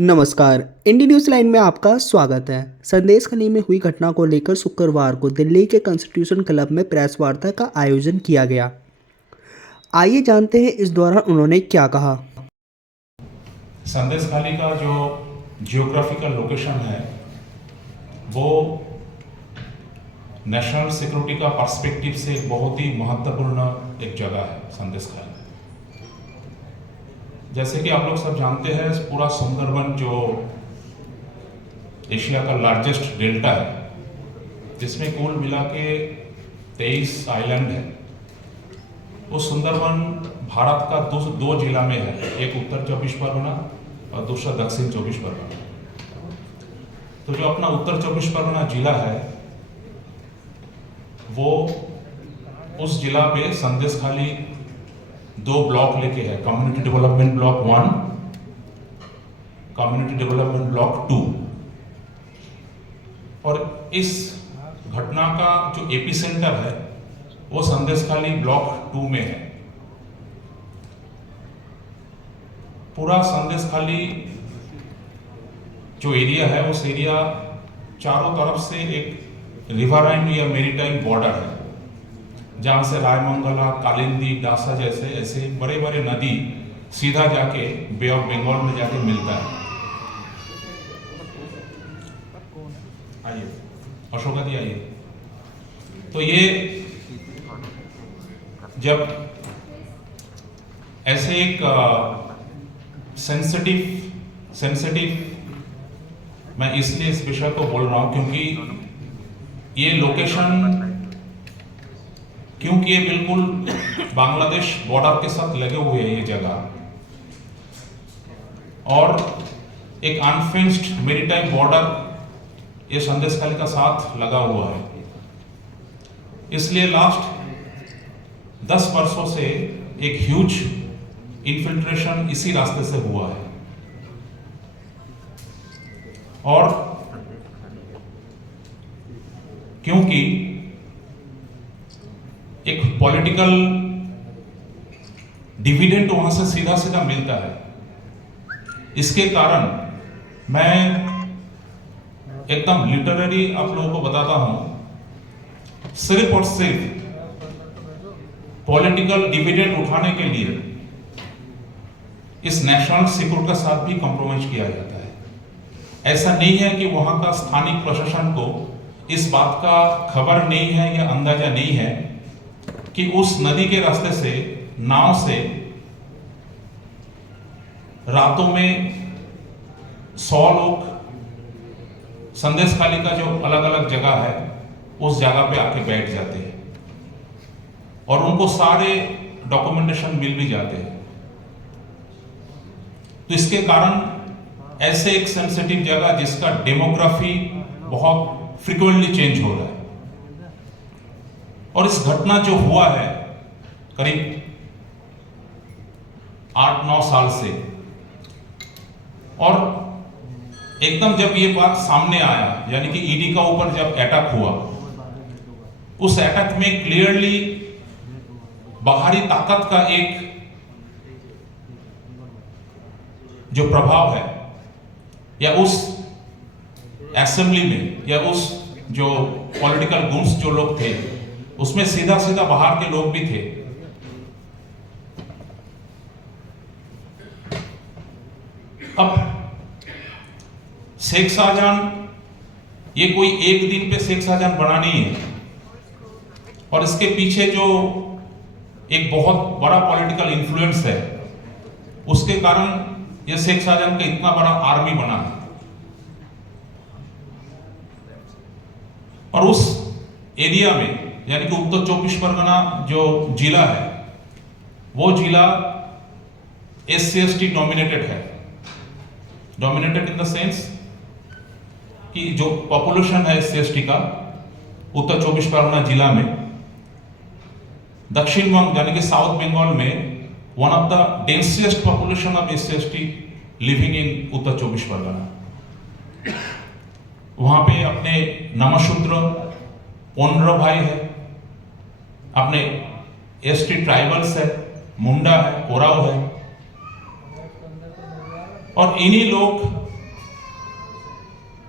नमस्कार। इंडी news line में आपका स्वागत है। संदेशखाली में हुई घटना को लेकर शुक्रवार को दिल्ली के कॉन्स्टिट्यूशन क्लब में प्रेस वार्ता का आयोजन किया गया। आइए जानते हैं इस दौरान उन्होंने क्या कहा। संदेशखाली का जो जियोग्राफिकल लोकेशन है वो नेशनल सिक्योरिटी का पर्सपेक्टिव से एक बहुत ही महत्वपूर्ण एक जगह है संदेशखाली। जैसे कि आप लोग सब जानते हैं, पूरा सुंदरबन जो एशिया का लार्जेस्ट डेल्टा है, जिसमें कुल मिला के 23 आइलैंड है। वो सुंदरबन भारत का दो जिला में है, एक उत्तर 24 परगना और दूसरा दक्षिण 24 परगना। तो जो अपना उत्तर 24 परगना जिला है वो उस जिला पे संदेशखाली 2 ब्लॉक लेके है, community development block 1, community development block 2। और इस घटना का जो एपिसेंटर है वो संदेशखाली ब्लॉक 2 में है। पूरा संदेशखाली जो एरिया है उस एरिया चारों तरफ से एक रिवराइन या मेरीटाइम बॉर्डर है, जहाँ से रायमंगला, कालिंदी, डासा जैसे ऐसे बड़े बड़े नदी सीधा जाके बे ऑफ बंगाल में जाके मिलता है। आइए अशोका जी आइए। तो ये जब ऐसे एक सेंसिटिव मैं इसलिए इस विषय को बोल रहा हूं क्योंकि ये लोकेशन, क्योंकि ये बिल्कुल बांग्लादेश बॉर्डर के साथ लगे हुए है ये जगह, और एक अनफेंस्ड मेरीटाइम बॉर्डर ये संदेशखाली का साथ लगा हुआ है। इसलिए लास्ट 10 वर्षों से एक ह्यूज इन्फिल्ट्रेशन इसी रास्ते से हुआ है। और क्योंकि एक पॉलिटिकल डिविडेंड वहां से सीधा सीधा मिलता है, इसके कारण मैं एकदम लिटररी आप लोगों को बताता हूं, सिर्फ और सिर्फ पॉलिटिकल डिविडेंड उठाने के लिए इस नेशनल सिक्योरिटी के साथ भी कॉम्प्रोमाइज किया जाता है। ऐसा नहीं है कि वहां का स्थानिक प्रशासन को इस बात का खबर नहीं है या अंदाजा नहीं है कि उस नदी के रास्ते से नाव से रातों में 100 लोग संदेशखाली का जो अलग अलग जगह है उस जगह पे आके बैठ जाते हैं और उनको सारे डॉक्यूमेंटेशन मिल भी जाते हैं। तो इसके कारण ऐसे एक सेंसिटिव जगह जिसका डेमोग्राफी बहुत फ्रीक्वेंटली चेंज हो रहा है, और इस घटना जो हुआ है करीब 8-9 साल से, और एकदम जब ये बात सामने आया, यानी कि ईडी का ऊपर जब अटैक हुआ, उस अटैक में क्लियरली बाहरी ताकत का एक जो प्रभाव है, या उस असेंबली में या उस जो पॉलिटिकल गुंड्स जो लोग थे उसमें सीधा सीधा बाहर के लोग भी थे। अब शेख शाहजहां, ये कोई एक दिन पे शेख शाहजहां बना नहीं है, और इसके पीछे जो एक बहुत बड़ा पॉलिटिकल इन्फ्लुएंस है, उसके कारण ये शेख शाहजहां का इतना बड़ा आर्मी बना है। और उस एरिया में यानी कि उत्तर 24 परगना जो जिला है वो जिला SC/ST डोमिनेटेड है। डोमिनेटेड इन द सेंस कि जो पॉपुलेशन है SC/ST का उत्तर 24 परगना जिला में, दक्षिण बंग यानी कि साउथ बंगाल में one of the densest population of SC/ST living in Uttar 24 Pargana. वहां पे अपने नमशूद्र ओनर भाई है, अपने ST ट्राइबल्स है, मुंडा है, कोराव है, और इन्हीं लोग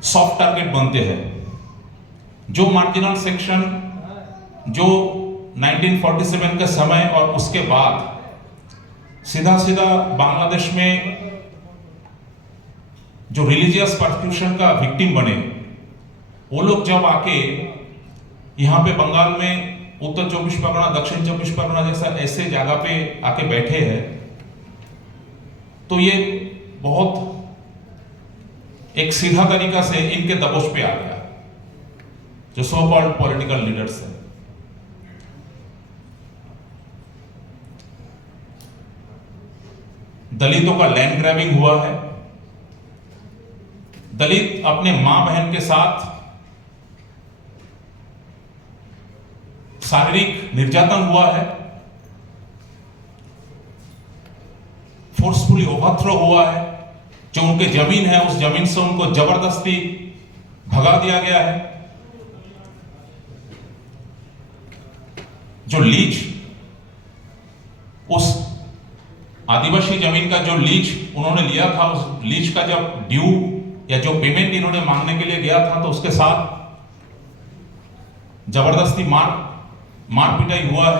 सॉफ्ट टारगेट बनते हैं। जो मार्जिनल सेक्शन जो 1947 के समय और उसके बाद सीधा सीधा बांग्लादेश में जो रिलीजियस परसिक्यूशन का विक्टिम बने, वो लोग जब आके यहाँ पे बंगाल में उत्तर 24 परगना, दक्षिण 24 परगना जैसा ऐसे जगह पे आके बैठे हैं, तो ये बहुत एक सीधा तरीका से इनके दबोच पे आ गया जो सो कॉल्ड पॉलिटिकल लीडर्स है। दलितों का लैंड ग्रैबिंग हुआ है, दलित अपने मां बहन के साथ शारीरिक निर्यातन हुआ है, फोर्सफुली ओवरथ्रो हुआ है, जो उनके जमीन है उस जमीन से उनको जबरदस्ती भगा दिया गया है। जो लीज, उस आदिवासी जमीन का जो लीज उन्होंने लिया था, उस लीज का जब ड्यू या जो पेमेंट इन्होंने मांगने के लिए गया था, तो उसके साथ जबरदस्ती मार पिटाई हुआ है।